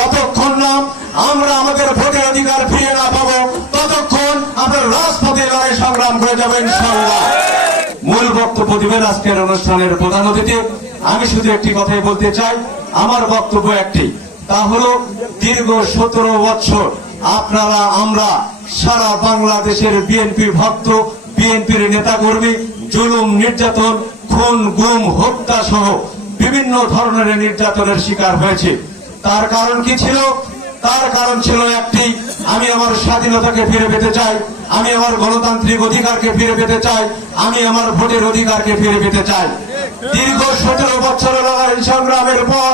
যতক্ষণ না আমরা আমাদের ভোটের অধিকার ফিরে না পাবো, ততক্ষণ আমরা রাজপথে লড়াই সংগ্রাম করে যাব ইনশাল্লাহ মূল বক্তব্য দিবেন আজকের অনুষ্ঠানের প্রধান অতিথি। আমি শুধু একটি কথাই বলতে চাই, আমার বক্তব্য একটি। তা হলো, দীর্ঘ সতেরো বছর আপনারা, আমরা সারা বাংলাদেশের বিএনপি ভক্ত, বিএনপির নেতাকর্মী, জুলুম, নির্যাতন, খুন, গুম হত্যা সহ বিভিন্ন ধরনের নির্যাতনের শিকার হয়েছে। তার কারণ কি ছিল? তার কারণ ছিল একটি, আমি আমার স্বাধীনতাকে ফিরে পেতে চাই, আমি আমার গণতান্ত্রিক অধিকারকে ফিরে পেতে চাই, আমি আমার ভোটের অধিকারকে ফিরে পেতে চাই। দীর্ঘ সতেরো বছরের লড়াই সংগ্রামের পর,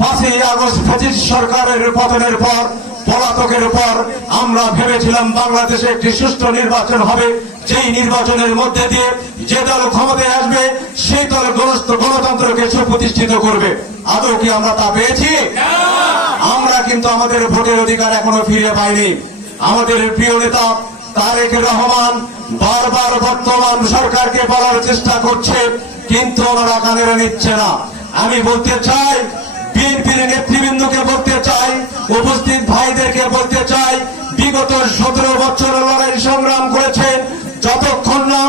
পাঁচই আগস্ট পঁচিশ সরকারের পতনের পর পলাতকের পর আমরা ভেবেছিলাম বাংলাদেশে একটি সুষ্ঠু নির্বাচন হবে। যেই নির্বাচনের মধ্যে দিয়ে যে দল ক্ষমতায় আসবে, সেই দল গণতন্ত্রকে সুপ্রতিষ্ঠিত করবে। আদৌ কি আমরা তা পেয়েছি? আমরা কিন্তু আমাদের ভোটের অধিকার এখনও ফিরে পাইনি। আমাদের প্রিয় নেতা তারেক রহমান বারবার বর্তমান সরকারকে বলার চেষ্টা করছে, কিন্তু ওনারা কানেরা নিচ্ছে না। আমি বলতে চাই বিএনপির নেতৃবৃন্দকে বলতে চাই, উপস্থিত ভাইদেরকে বলতে চাই, বিগত সতেরো বছর লড়াই সংগ্রাম করেছেন, যতক্ষণ না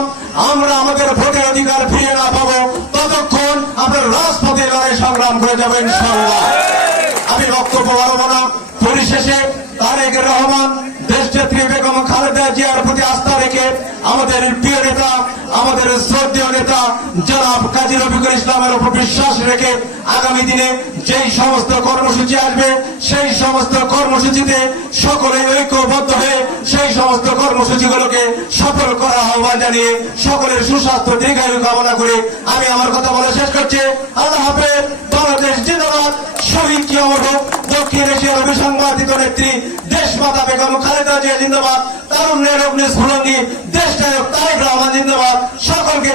আমরা আমাদের ভোটের অধিকার ফিরে না পাবো, ততক্ষণ আমরা রাজপথে লড়াই সংগ্রাম করে যাব ইনশাল্লাহ আমি বক্তব্য বাড়াবো না। পরিশেষে তারেক রহমান দেশনেত্রী বেগম খালেদা জিয়ার আমাদের প্রিয় নেতা, আমাদের শ্রদ্ধেয় নেতা জনাব কাজী রফিকুল ইসলামের উপর বিশ্বাস রেখে আগামী দিনে যেই সমস্ত কর্মসূচি আসবে, সেই সমস্ত কর্মসূচিতে সকলে ঐক্যবদ্ধ হয়ে সেই সমস্ত কর্মসূচিগুলোকে সফল করা আহ্বান জানিয়ে সকলের সুস্বাস্থ্য, দীর্ঘায়ু কামনা করে আমি আমার কথা বলে শেষ করছি। আল্লাহ হাফেজ, বাংলাদেশ জিন্দাবাদ। শহীদ কি অমর দক্ষিণ এশিয়ার অভিসংবাদিত নেত্রী দেশ মাতা বেগম খালেদা জিয়া জিন্দাবাদ। তারুণ্যের অগ্নি স্ফুলঙ্গী দেশ নায়ক তারেক রহমান জিন্দাবাদ সকলকে